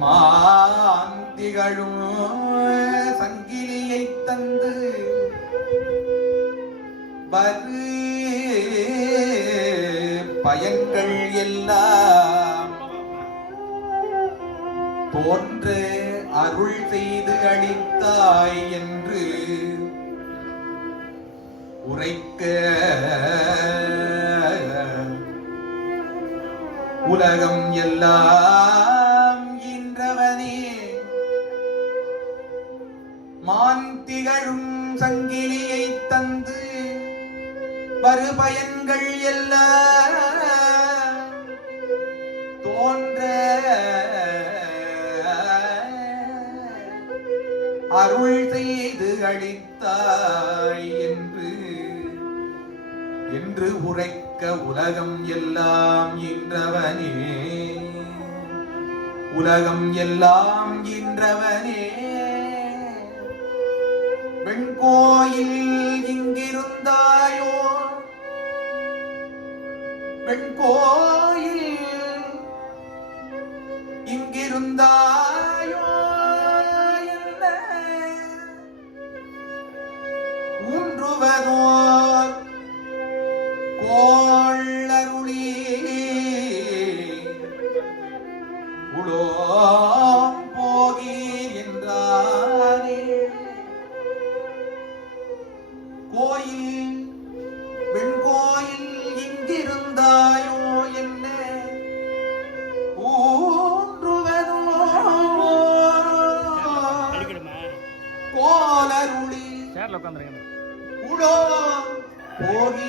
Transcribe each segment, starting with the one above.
மாந்திகளும் சங்கிலியை தந்து வரு பயங்கள் எல்லாம் தோன்ற அருள் செய்து அளித்தாய் என்று உரைக்க உலகம் எல்லாம் மான் திகழும் சங்கிலியை தந்து வரு பயன்கள் எல்லாம் தோன்ற அருள் செய்து அளித்தாய் என்று என்று உரைக்க உலகம் எல்லாம் இன்றவனே. உலகம் எல்லாம் இன்றவனே. வெண்கோயில் இங்கிருந்தாயோ? வெண்கோயில் இங்கிருந்தாயோ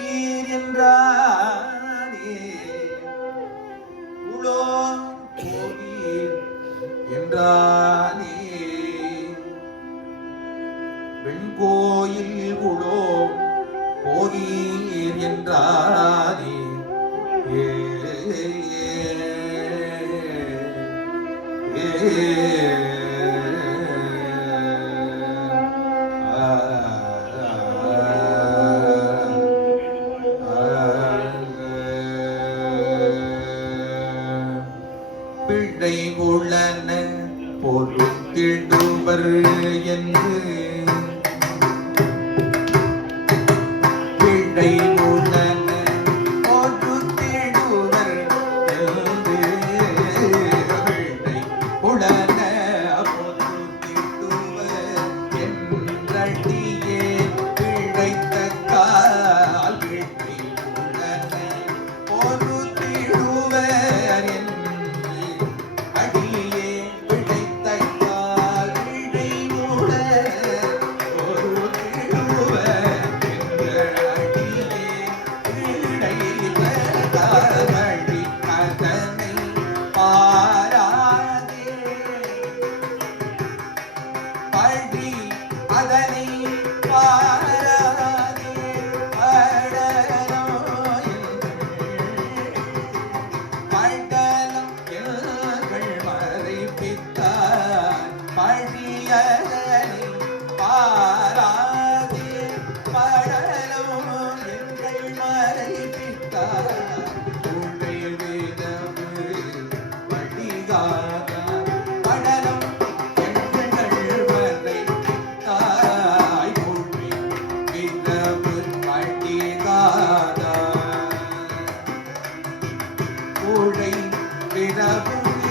நீர் என்றானே. உடோ போகீர் என்றானே. வெண்கோயில் உளோ போகீர் என்றானே. ஏ ஏ. பிழை உளன பொருத்திடுவர் என்று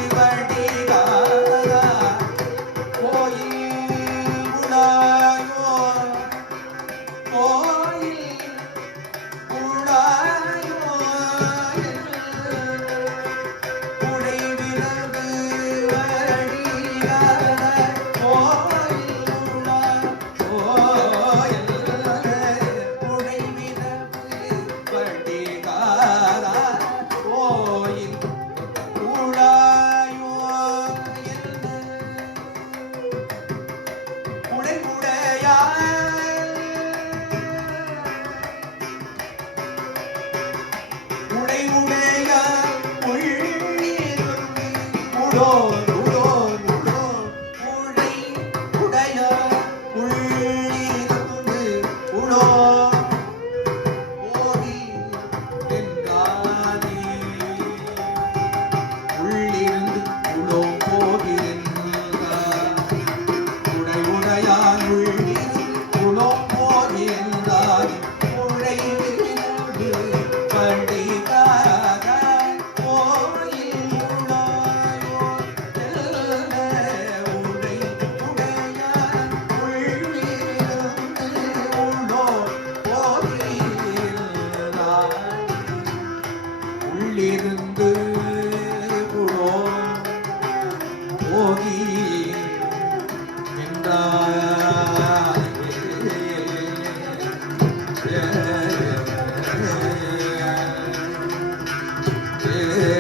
ಶಿವಡಿ adoro. você.